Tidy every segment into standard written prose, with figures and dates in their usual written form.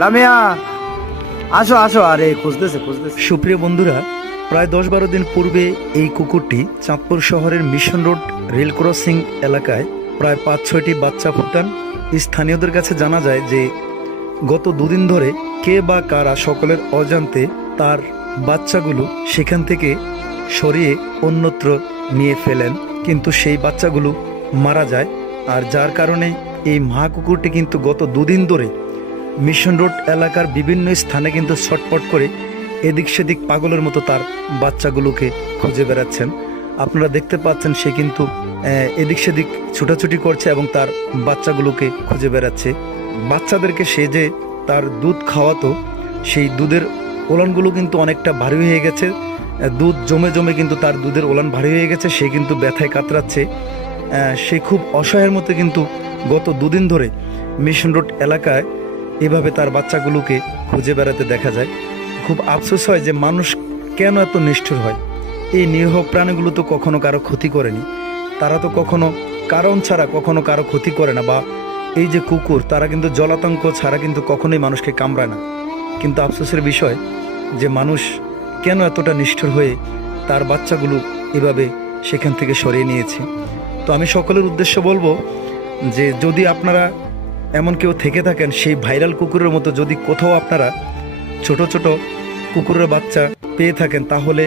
লামিয়া আসো আসো, আরে খুঁজতেছে। সুপ্রিয় বন্ধুরা, প্রায় 10-12 দিন পূর্বে এই কুকুরটি চাঁদপুর শহরের মিশন রোড রেল ক্রসিং এলাকায় প্রায় 5-6টি বাচ্চা ফুটান। স্থানীয়দের কাছে জানা যায় যে গত দুদিন ধরে কে বা কারা সকলের অজান্তে তার বাচ্চাগুলো সেখান থেকে সরিয়ে অন্যত্র নিয়ে ফেলেন, কিন্তু সেই বাচ্চাগুলো মারা যায়। আর যার কারণে এই মা কুকুরটি কিন্তু গত দুদিন ধরে মিশন রোড এলাকার বিভিন্ন স্থানে কিন্তু ছটপট করে এদিক সেদিক পাগলের মতো তার বাচ্চাগুলোকে খুঁজে বেড়াচ্ছেন। আপনারা দেখতে পাচ্ছেন সে কিন্তু এদিক সেদিক ছুটাছুটি করছে এবং তার বাচ্চাগুলোকে খুঁজে বেড়াচ্ছে। বাচ্চাদেরকে সে যে তার দুধ খাওয়াতো, সেই দুধের ওলানগুলো কিন্তু অনেকটা ভারী হয়ে গেছে। দুধ জমে জমে কিন্তু তার দুধের ওলান ভারী হয়ে গেছে। সে কিন্তু ব্যথায় কাতরাচ্ছে। সে খুব অসহায়ের মতো কিন্তু গত দুদিন ধরে মিশন রোড এলাকায় এভাবে তার বাচ্চাগুলোকে খুঁজে বেড়াতে দেখা যায়। খুব আফসোস হয় যে মানুষ কেন এত নিষ্ঠুর হয়। এই নিরীহ প্রাণীগুলো তো কখনো কারো ক্ষতি করেনি, তারা তো কখনো কারণ ছাড়া কখনো কারো ক্ষতি করে না। বা এই যে কুকুর, তারা কিন্তু জলাতঙ্ক ছাড়া কিন্তু কখনোই মানুষকে কামড়ায় না। কিন্তু আফসোসের বিষয় যে মানুষ কেন এতটা নিষ্ঠুর হয়ে তার বাচ্চাগুলো এভাবে সেখান থেকে সরিয়ে নিয়েছে। তো আমি সকলের উদ্দেশ্য বলবো যে যদি আপনারা এমন কেউ থেকে থাকেন, সেই ভাইরাল কুকুরের মতো যদি কোথাও আপনারা ছোট ছোট কুকুরের বাচ্চা পেয়ে থাকেন, তাহলে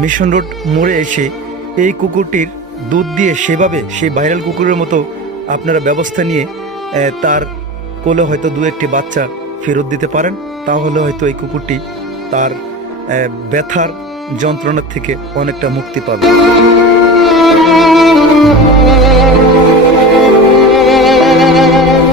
মিশন রোড মোড়ে এসে এই কুকুরটির দুধ দিয়ে সেভাবে সেই ভাইরাল কুকুরের মতো আপনারা ব্যবস্থা নিয়ে তার কোলে হয়তো 2-1টি বাচ্চা ফেরত দিতে পারেন। তাহলে হয়তো এই কুকুরটি তার ব্যথার যন্ত্রণার থেকে অনেকটা মুক্তি পাবে।